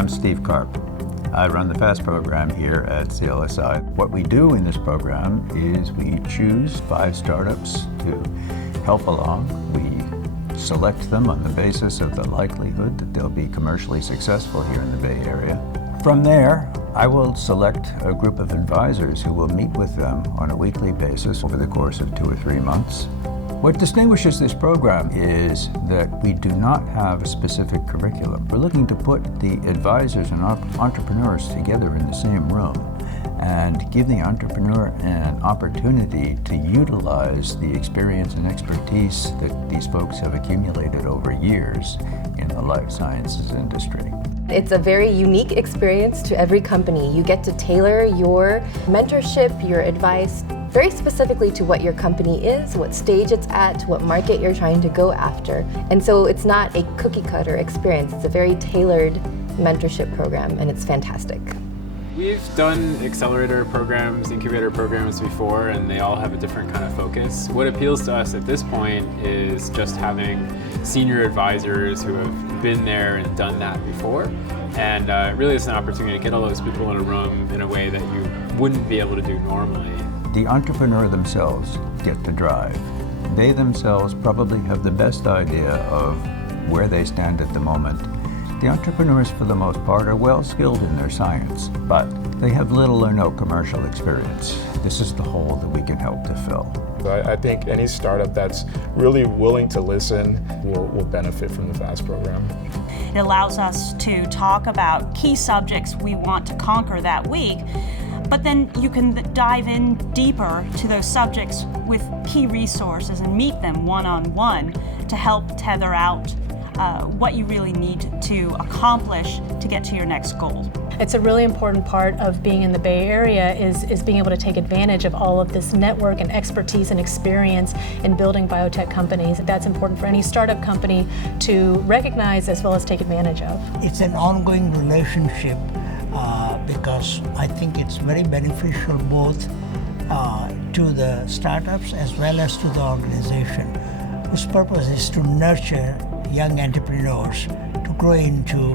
I'm Steve Karp. I run the FAST program here at CLSI. What we do in this program is we choose 5 startups to help along. We select them on the basis of the likelihood that they'll be commercially successful here in the Bay Area. From there, I will select a group of advisors who will meet with them on a weekly basis over the course of 2 or 3 months. What distinguishes this program is that we do not have a specific curriculum. We're looking to put the advisors and entrepreneurs together in the same room and give the entrepreneur an opportunity to utilize the experience and expertise that these folks have accumulated over years in the life sciences industry. It's a very unique experience to every company. You get to tailor your mentorship, your advice, very specifically to what your company is, what stage it's at, what market you're trying to go after. And so it's not a cookie cutter experience. It's a very tailored mentorship program, and it's fantastic. We've done accelerator programs, incubator programs before, and they all have a different kind of focus. What appeals to us at this point is just having senior advisors who have been there and done that before. And really it's an opportunity to get all those people in a room in a way that you wouldn't be able to do normally. The entrepreneur themselves get to drive. They themselves probably have the best idea of where they stand at the moment. The entrepreneurs, for the most part, are well skilled in their science, but they have little or no commercial experience. This is the hole that we can help to fill. I think any startup that's really willing to listen will benefit from the FAST program. It allows us to talk about key subjects we want to conquer that week, but then you can dive in deeper to those subjects with key resources and meet them one-on-one to help tether out what you really need to accomplish to get to your next goal. It's a really important part of being in the Bay Area is being able to take advantage of all of this network and expertise and experience in building biotech companies. That's important for any startup company to recognize as well as take advantage of. It's an ongoing relationship because I think it's very beneficial both to the startups as well as to the organization, whose purpose is to nurture young entrepreneurs to grow into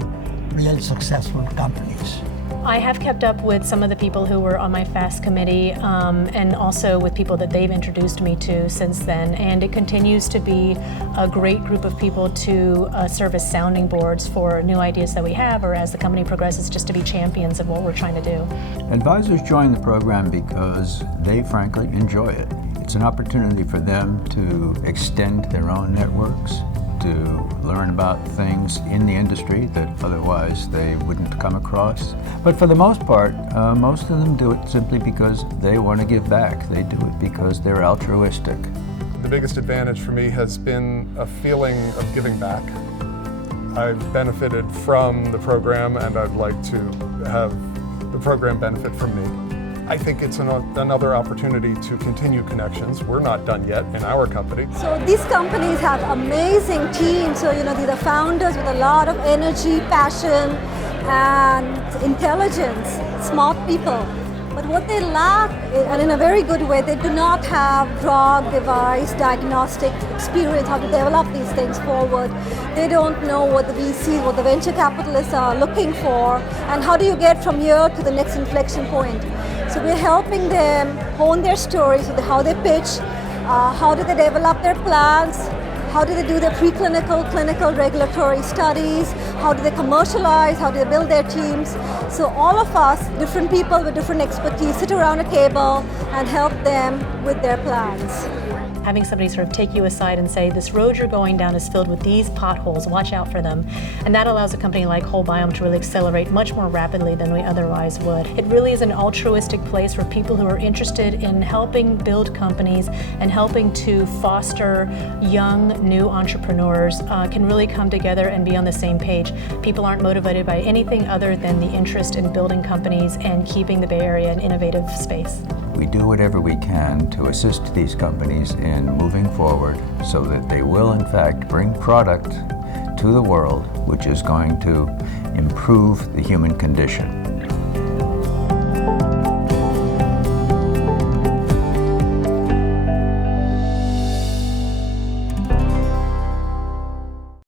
real successful companies. I have kept up with some of the people who were on my FAST committee and also with people that they've introduced me to since then, and it continues to be a great group of people to serve as sounding boards for new ideas that we have, or as the company progresses, just to be champions of what we're trying to do. Advisors join the program because they frankly enjoy it. It's an opportunity for them to extend their own networks, to learn about things in the industry that otherwise they wouldn't come across. But for the most part, most of them do it simply because they want to give back. They do it because they're altruistic. The biggest advantage for me has been a feeling of giving back. I've benefited from the program, and I'd like to have the program benefit from me. I think it's another opportunity to continue connections. We're not done yet in our company. So these companies have amazing teams. So, these are founders with a lot of energy, passion, and intelligence, smart people. But what they lack, and in a very good way, they do not have drug, device, diagnostic experience, how to develop these things forward. They don't know what the VCs, what the venture capitalists are looking for, and how do you get from here to the next inflection point. So we're helping them hone their stories, how they pitch, how do they develop their plans, how do they do their preclinical, clinical, regulatory studies, how do they commercialize, how do they build their teams. So all of us, different people with different expertise, sit around a table and help them with their plans. Having somebody sort of take you aside and say, this road you're going down is filled with these potholes, watch out for them. And that allows a company like Whole Biome to really accelerate much more rapidly than we otherwise would. It really is an altruistic place where people who are interested in helping build companies and helping to foster young, new entrepreneurs can really come together and be on the same page. People aren't motivated by anything other than the interest in building companies and keeping the Bay Area an innovative space. We do whatever we can to assist these companies in moving forward so that they will in fact bring product to the world which is going to improve the human condition.